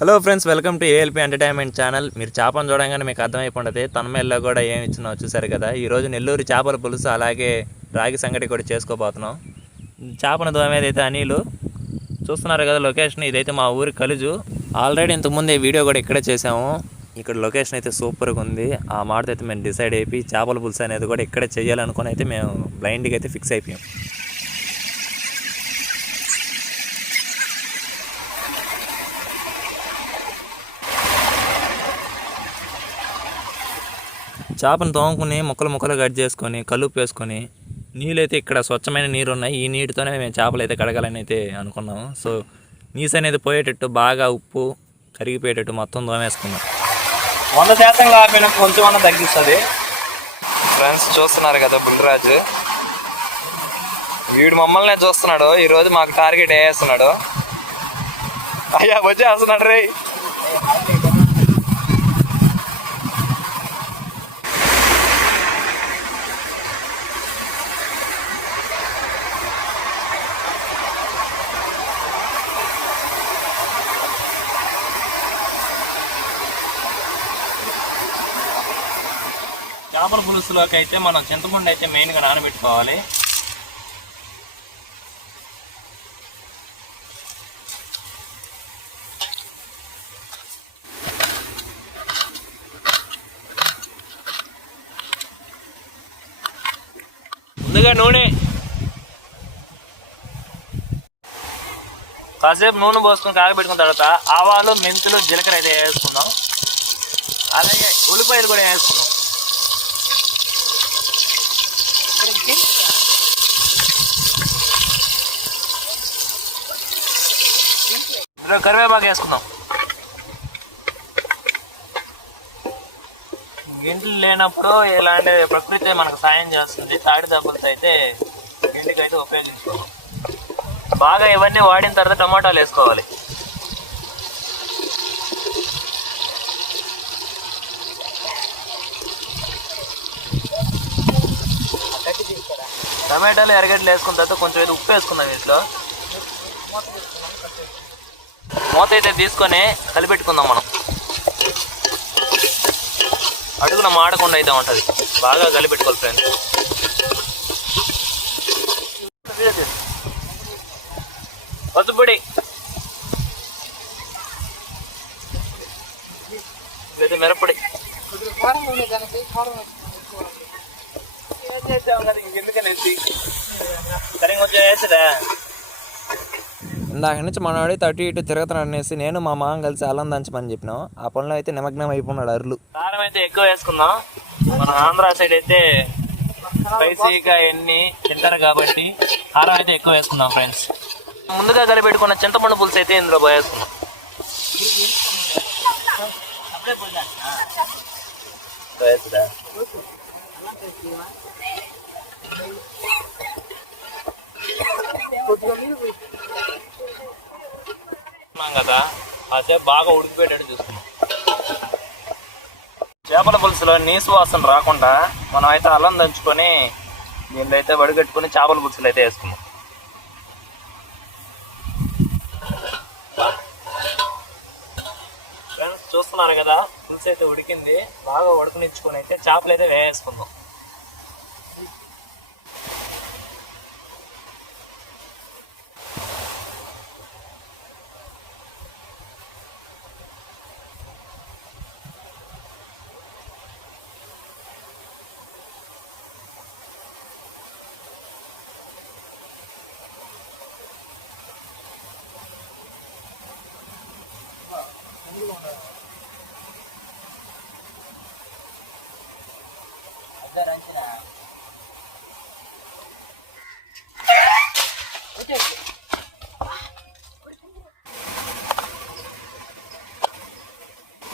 Hello friends welcome to ALP entertainment channel మీరు చేపను చూడగానే మీకు అర్థమైపోతుంది తనమేల్లో కూడా ఏమి ఇచ్చినా చూసారు కదా. ఈరోజు నెల్లూరు చేపల పులుసు అలాగే రాగి సంగటి కూడా చేసుకోబోతున్నాం. చేపను దోమేది అయితే అనిలు చూస్తున్నారు కదా లొకేషన్ ఇదైతే మా ఊరి కలుజు. ఆల్రెడీ ఇంతకుముందు ఈ వీడియో కూడా ఇక్కడే చేసాము ఇక్కడ లొకేషన్ అయితే సూపర్గా ఉంది. ఆ మాట అయితే మేము డిసైడ్ అయిపోయి చేపల పులుసు అనేది కూడా ఇక్కడే చేయాలనుకుని అయితే మేము బ్లైండ్గా అయితే ఫిక్స్ అయిపోయాం. చేపను తోముకుని ముక్కలు ముక్కలు కట్ చేసుకొని కలుపు వేసుకొని నీళ్ళైతే ఇక్కడ స్వచ్ఛమైన నీరు ఉన్నాయి ఈ నీటితోనే మేము చేపలు అయితే కడగాలని అయితే అనుకున్నాము. సో నీసు అనేది పోయేటట్టు బాగా ఉప్పు కరిగిపోయేటట్టు మొత్తం తోమేసుకున్నాం. వంద శాతం కాకపోయినా కొంచెం అన్న తగ్గిస్తుంది. ఫ్రెండ్స్ చూస్తున్నారు కదా బుల్రాజు. వీడు మమ్మల్ని చూస్తున్నాడు. ఈరోజు మాకు టార్గెట్ వేస్తున్నాడు అయ్యా వచ్చేస్తున్నాడు రే చేపల పులుసులోకి అయితే మనం చింతపండు అయితే మెయిన్గా నానబెట్టుకోవాలి. ముందుగా నూనె. కాసేపు నూనె పోసుకొని కాగబెట్టుకున్న తర్వాత ఆవాలు మెంతులు జీలకర్ర అయితే వేసుకుందాం. అలాగే ఉల్లిపాయలు కూడా వేసుకుందాం. కరివేపాకు వేసుకుందాం గిండ్లు లేనప్పుడు ఇలాంటి ప్రకృతి మనకు సాయం చేస్తుంది. తాడి దెబ్బలతో అయితే గింటికి అయితే ఉపయోగించుకోవాలి. బాగా ఇవన్నీ వాడిన తర్వాత టమాటాలు వేసుకోవాలి. టమాటాలు ఎరగడ్డలు వేసుకున్న తర్వాత కొంచెం అయితే ఉప్పు వేసుకుందాం వీటిలో మూత అయితే తీసుకొని కలిపెట్టుకుందాం మనం. అడుగున మాడకుండా అయితే ఉంటుంది. బాగా కలిపెట్టుకోవాలి ఫ్రెండ్స్ పసుపుడి లేదా మిరపొడి ఎందుకని సరిగ్గా కొంచెం వేసిరా ఇందాక నుంచి మనవాడి అటు ఇటు తిరుగుతున్నాడు అనేసి నేను మా మామ కలిసి అల్లం దంచమని చెప్పినాం. ఆ పనిలో అయితే నిమగ్నం అయిపోయినాడు అరులు కారం అయితే ఎక్కువ వేసుకుందాం. మన ఆంధ్ర సైడ్ అయితే స్పైసీగా ఎన్ని తింటారు కాబట్టి కారం అయితే ఎక్కువ వేసుకుందాం ఫ్రెండ్స్. ముందుగా కలిపెట్టుకున్న చింతపండు పులుసు అయితే ఇందులో పోయేసుకుందాం. పోయేస్తుందా ఉన్నాం కదా. కాసేపు బాగా ఉడికిపోయేటట్టు చూసుకున్నాం చేపల పులుసులో నీసు వాసన రాకుండా మనం అయితే అల్లం దంచుకొని దీనిలో అయితే వడిగట్టుకుని చేపల పులుసులు అయితే వేసుకున్నాం ఫ్రెండ్స్ చూస్తున్నారు కదా పులుసు అయితే ఉడికింది. బాగా ఉడకనిచ్చుకొని అయితే చేపలు అయితే వేసుకుందాం.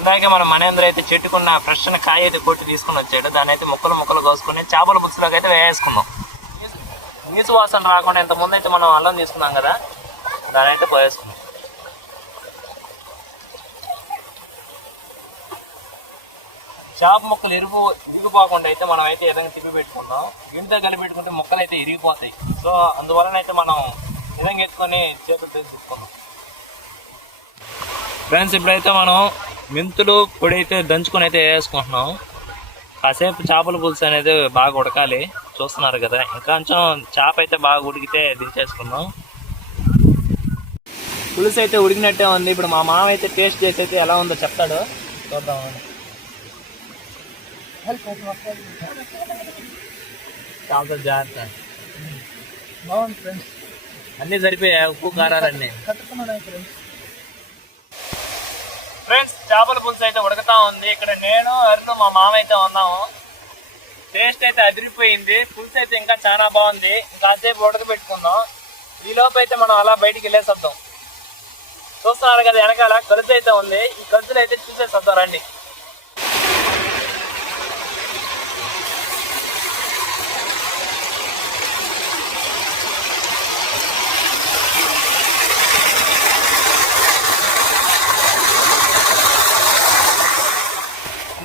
ఇందాక మన మనేంద్ర అయితే చెట్టుకున్న ఫ్రెష్ కాయ అయితే కొట్టి తీసుకుని వచ్చాడు. దాని అయితే ముక్కలు ముక్కలు కోసుకుని చేపల పులుసులోకి అయితే వేసుకుందాం నీసు వాసన రాకుండా ఇంత ముందు అయితే మనం అల్లం తీసుకున్నాం కదా దాని అయితే పోయేసుకుందాం చేప ముక్కలు ఇరుగు ఇరిగిపోకుండా అయితే మనం అయితే ఏదైనా తిప్పి పెట్టుకుందాం గిండితో కలిపి పెట్టుకుంటే ముక్కలు అయితే ఇరిగిపోతాయి. సో అందువలన అయితే మనం విధంగా ఎత్తుకొని చేతులు తీసుకుందాం ఫ్రెండ్స్ ఇప్పుడైతే మనం మెంతులు పొడి అయితే దంచుకొని అయితే వేసుకుంటున్నాం కాసేపు చేపల పులుసు అనేది బాగా ఉడకాలి. చూస్తున్నారు కదా ఇంకా కొంచెం చేప అయితే బాగా ఉడికితే దించేసుకుందాం. పులుసు అయితే ఉడికినట్టే ఉంది. ఇప్పుడు మా మామ అయితే టేస్ట్ చేసి అయితే ఎలా ఉందో చెప్తాడు. చూద్దాం చాలా జాగ్రత్త. బాగుంది ఫ్రెండ్స్. అన్నీ సరిపోయాయి? ఉప్పు కారాలన్నీ కట్టుకున్నాను ఫ్రెండ్స్. ఫ్రెండ్స్ చేపల పులుసు అయితే ఉడకతా ఉంది. ఇక్కడ నేను అరుణ్ మా మామ అయితే ఉన్నాము. టేస్ట్ అయితే అదిరిపోయింది. పులుసు అయితే ఇంకా చాలా బాగుంది. ఇంకాసేపు ఉడకబెట్టుకుందాం. ఈ లోపు అయితే మనం అలా బయటికి వెళ్ళేసొద్దాం. చూస్తున్నారు కదా వెనకాల కలుసు అయితే ఉంది. ఈ కలుసులు అయితే చూసేసొద్దాం రండి.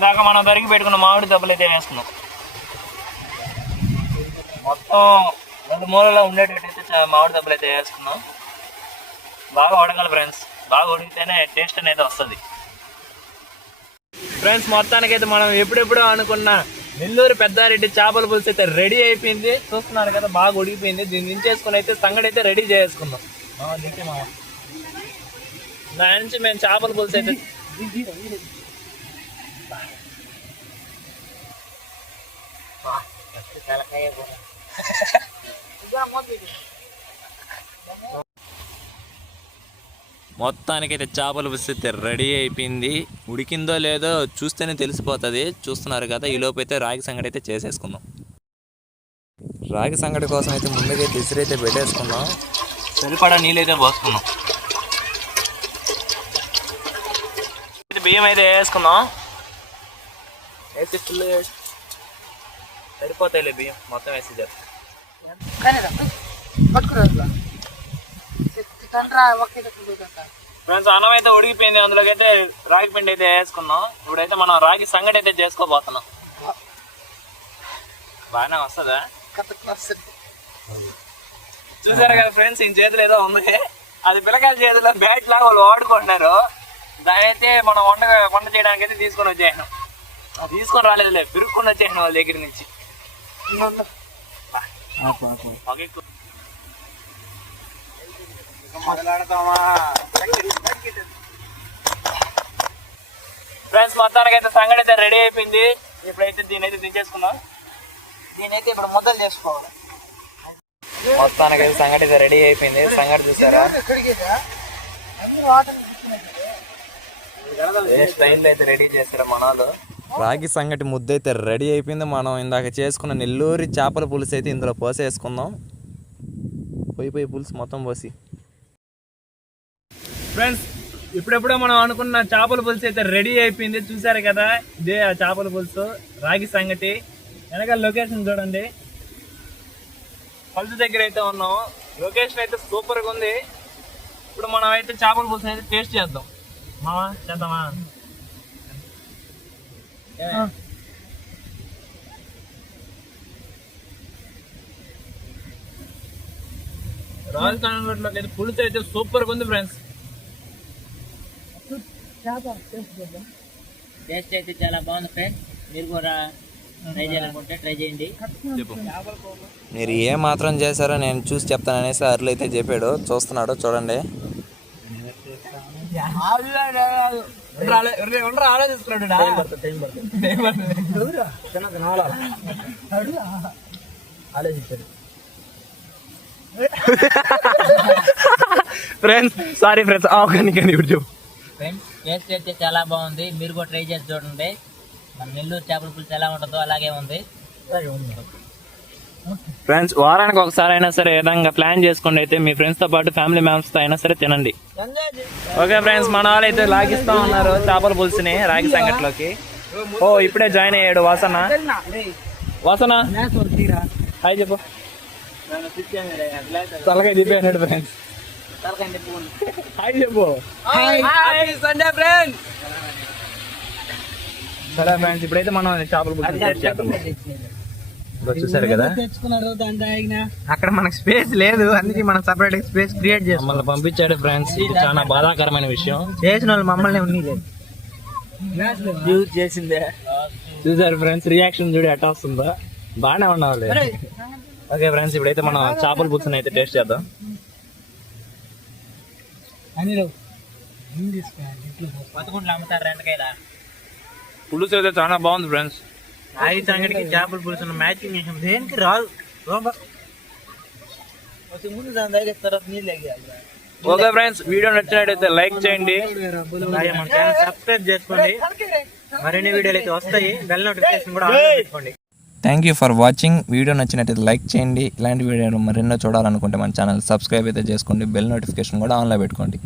ఇందాక మనం దరికి పెట్టుకున్న. మామిడి దెబ్బలు అయితే వేసుకున్నాం. మొత్తం రెండు మూలలో ఉండేటట్టయితే మామిడి దెబ్బలు అయితే వేసుకున్నాం. బాగా ఉడకాలి ఫ్రెండ్స్ బాగా ఉడికితేనే టేస్ట్ అనేది వస్తుంది. ఫ్రెండ్స్ మొత్తానికైతే మనం ఎప్పుడెప్పుడో అనుకున్న నెల్లూరు పెద్దారెడ్డి చేపల పులుసు అయితే రెడీ అయిపోయింది. చూస్తున్నారు కదా బాగా ఉడికిపోయింది. దీన్ని దించేసుకుని అయితే సంగడి అయితే రెడీ చేసుకుందాం. దాని నుంచి మేము చేపల పులుసు అయితే మొత్తానికైతే చేపల పులుసు అయితే రెడీ అయిపోయింది. ఉడికిందో లేదో చూస్తేనే తెలిసిపోతుంది. చూస్తున్నారు కదా ఈ అయితే రాగి సంగటి అయితే చేసేసుకుందాం. రాగి సంగటి కోసం అయితే ముందుగా ఇసురైతే పెట్టేసుకుందాం. సరిపడా నీళ్ళైతే పోసుకుందాం. బియ్యం అయితే వేసుకుందాం. వేసి ఫుల్ సరిపోతాయిలే బియ్యం. మొత్తం వేసి చేస్తాం ఫ్రెండ్స్ అన్నం అయితే ఉడికిపోయింది. అందులోకి అయితే రాగి పిండి అయితే వేసుకుందాం. ఇప్పుడైతే మనం రాగి సంగటి అయితే చేసుకోబోతున్నాం. బాగానే వస్తుందా? చూసారు కదా ఫ్రెండ్స్ ఈ చేతులు ఏదో ఉంది. అది పిల్లకాయల చేతిలో బ్యాట్ లాగా వాళ్ళు వాడుకుంటున్నారు దాని అయితే మనం వంట వంట చేయడానికి అయితే తీసుకొని వచ్చేసాం తీసుకొని రాలేదులే పిరుక్కొని వచ్చేసాం వాళ్ళ దగ్గర నుంచి. ఫ్రెండ్స్ మొత్తానికి అయితే సంగడి అయితే రెడీ అయిపోయింది. ఇప్పుడైతే దీని అయితే దించేసుకున్నాం నేనైతే ఇప్పుడు మొదలు చేసుకోవాలి. మొత్తానికి అయితే సంగటి అయితే రెడీ అయిపోయింది. సంగటి చూసారా? ఏ స్టైల్లో అయితే రెడీ చేశారు మనలో రాగి సంగటి ముద్ద అయితే రెడీ అయిపోయింది. మనం ఇందాక చేసుకున్న నెల్లూరి చేపల పులుసు అయితే ఇందులో పోసేసుకుందాం. పోయి పోయి పులుసు మొత్తం పోసి. ఫ్రెండ్స్ ఇప్పుడెప్పుడో మనం అనుకున్న చేపల పులుసు అయితే రెడీ అయిపోయింది. చూసారు కదా ఇదే ఆ చేపల పులుసు రాగి సంగటి. వెనకాల లొకేషన్ చూడండి. పలుసు దగ్గర అయితే ఉన్నాం. లొకేషన్ అయితే సూపర్గా ఉంది. ఇప్పుడు మనం అయితే చేపల పులుసు అయితే టేస్ట్ చేద్దాం. మామా చేద్దామా? రాజస్థాన్ అయితే పులుసు అయితే సూపర్గా ఉంది ఫ్రెండ్స్. టేస్ట్ అయితే చాలా బాగుంది ఫ్రెండ్ మీరు కూడా ట్రై చేయాలనుకుంటే ట్రై చేయండి. మీరు ఏ మాత్రం చేశారో నేను చూసి చెప్తాను అనేసి అర్లు అయితే చెప్పాడు. చూస్తున్నాడు చూడండి. ఫ్రెండ్స్ సారీ ఫ్రెండ్స్ కానీ ఇప్పుడు చెప్పు. ఫ్రెండ్స్ టేస్ట్ అయితే చాలా బాగుంది. మీరు కూడా ట్రై చేసి చూడండి. మన నెల్లూరు చేపల పులుసు ఎలా ఉంటుందో అలాగే ఉంది. ఫ్రెండ్స్ వారానికి ఒకసారి అయినా సరే ఏదైనా ప్లాన్ చేసుకోండి అయితే మీ ఫ్రెండ్స్తో పాటు ఫ్యామిలీ మెంబర్స్తో అయినా సరే తినండి. ఓకే ఫ్రెండ్స్ మన వాళ్ళు అయితే లాగిస్తా ఉన్నారు చేపల పులుసుని రాగి సంగట్లోకి. ఓ ఇప్పుడే జాయిన్ అయ్యాడు వాసన. వాసన? హాయ్ చెప్పు. తలకాయ తిప్పాడు ఫ్రెండ్స్ హాయ్ చెప్పు. సండే ఫ్రెండ్స్ సరే ఫ్రెండ్స్ ఇప్పుడైతే మనం చేపల పులుసు చూసారు కదా? అక్కడ మనకు స్పేస్ లేదు అందుకే మనం సపరేట్ స్పేస్ క్రియేట్ చేస్తాం మమ్మల్ని పంపించాడు ఫ్రెండ్స్ ఇది చాలా బాధాకరమైన విషయం. చేసిన వాళ్ళు మమ్మల్ని ఉన్నీలేదు యూజ్ చేసిందే. చూసారు ఫ్రెండ్స్ రియాక్షన్ చూడు ఎట్లా వస్తుందో. బాగానే ఉన్నావు ఓకే ఫ్రెండ్స్ ఇప్పుడైతే మనం చేపల పులుసుని అయితే టేస్ట్ చేద్దాం. పులుసు అయితే చాలా బాగుంది ఫ్రెండ్స్ రాగి సంగటికి చేపల పులుసు మ్యాచింగ్ చేసాం దేనికి రాదు? ముందు దాని దగ్గర తర్వాత నీళ్ళు ఓకే ఫ్రెండ్స్ వీడియో నచ్చినట్టయితే లైక్ చేయండి. మన ఛానల్ సబ్స్క్రైబ్ చేసుకోండి. మరిన్ని వీడియోలు అయితే వస్తాయి. బెల్ నోటిఫికేషన్ కూడా ఆన్ పెట్టుకోండి. Thank you for watching video నచ్చినట్టయితే లైక్ చేయండి. ఇలాంటి వీడియోలు మరెన్నో చూడాలనుకుంటే మన ఛానల్ సబ్స్క్రైబ్ అయితే చేసుకోండి. బెల్ నోటిఫికేషన్ కూడా ఆన్లో పెట్టుకోండి.